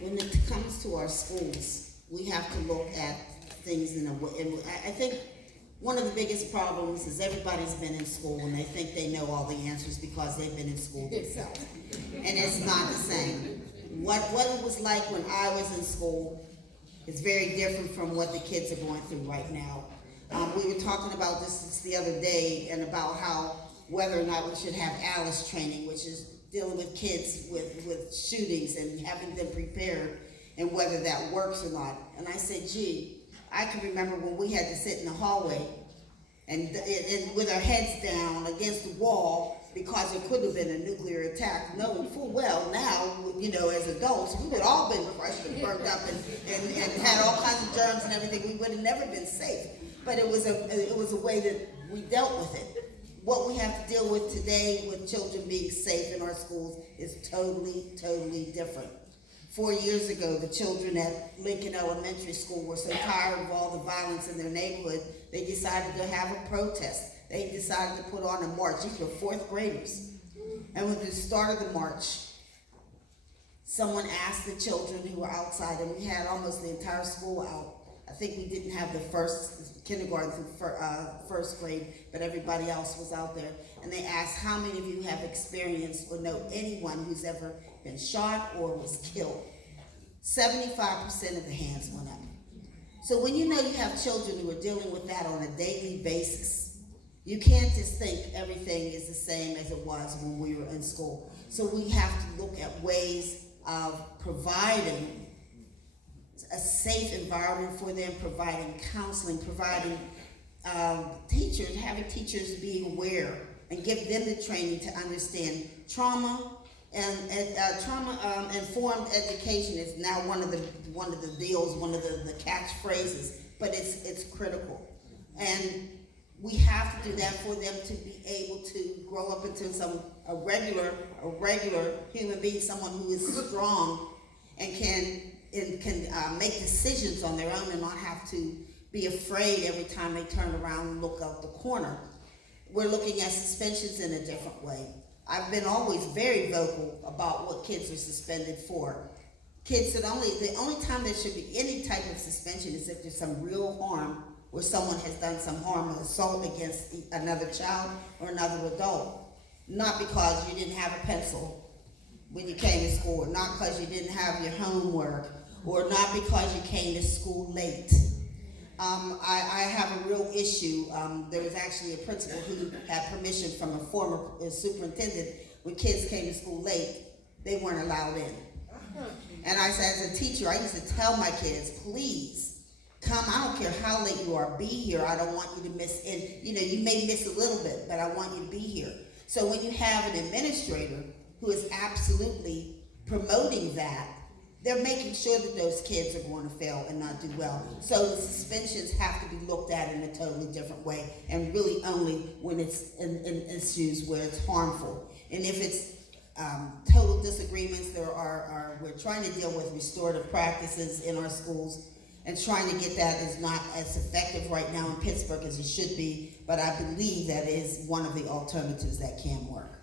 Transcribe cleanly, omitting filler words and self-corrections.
when it comes to our schools, we have to look at things in a way. And I think one of the biggest problems is everybody's been in school and they think they know all the answers because they've been in school themselves. And it's not the same. What it was like when I was in school is very different from what the kids are going through right now. We were talking about this the other day and about how whether or not we should have ALICE training, which is dealing with kids with shootings and having them prepared, and whether that works or not. And I said, gee, I can remember when we had to sit in the hallway and with our heads down against the wall because it could have been a nuclear attack, knowing full well now, as adults, we would all been crushed and burned up and had all kinds of germs and everything. We would have never been safe. But it was a way that we dealt with it. What we have to deal with today with children being safe in our schools is totally, totally different. 4 years ago, the children at Lincoln Elementary School were so tired of all the violence in their neighborhood, they decided to have a protest. They decided to put on a march. These were fourth graders. And with the start of the march, someone asked the children who were outside, and we had almost the entire school out. I think we didn't have the kindergarten through first grade, but everybody else was out there. And they asked, how many of you have experienced or know anyone who's ever been shot or was killed? 75% of the hands went up. So when you know you have children who are dealing with that on a daily basis, you can't just think everything is the same as it was when we were in school. So we have to look at ways of providing a safe environment for them, providing counseling, providing teachers, having teachers be aware and give them the training to understand trauma. And trauma-informed education is now one of the deals, one of the catchphrases, but it's critical. And we have to do that for them to be able to grow up into a regular human being, someone who is strong and can make decisions on their own and not have to be afraid every time they turn around and look out the corner. We're looking at suspensions in a different way. I've been always very vocal about what kids are suspended for. Kids the only time there should be any type of suspension is if there's some real harm, where someone has done some harm or assault against another child or another adult. Not because you didn't have a pencil when you came to school, or not because you didn't have your homework, or not because you came to school late. I have a real issue. There was actually a principal who had permission from a former superintendent. When kids came to school late, they weren't allowed in. And I said, as a teacher, I used to tell my kids, please, come, I don't care how late you are, be here. I don't want you to miss, and you may miss a little bit, but I want you to be here. So when you have an administrator who is absolutely promoting that, they're making sure that those kids are going to fail and not do well. So the suspensions have to be looked at in a totally different way, and really only when it's in issues where it's harmful. And if it's total disagreements, we're trying to deal with restorative practices in our schools, and trying to get that is not as effective right now in Pittsburgh as it should be, but I believe that is one of the alternatives that can work.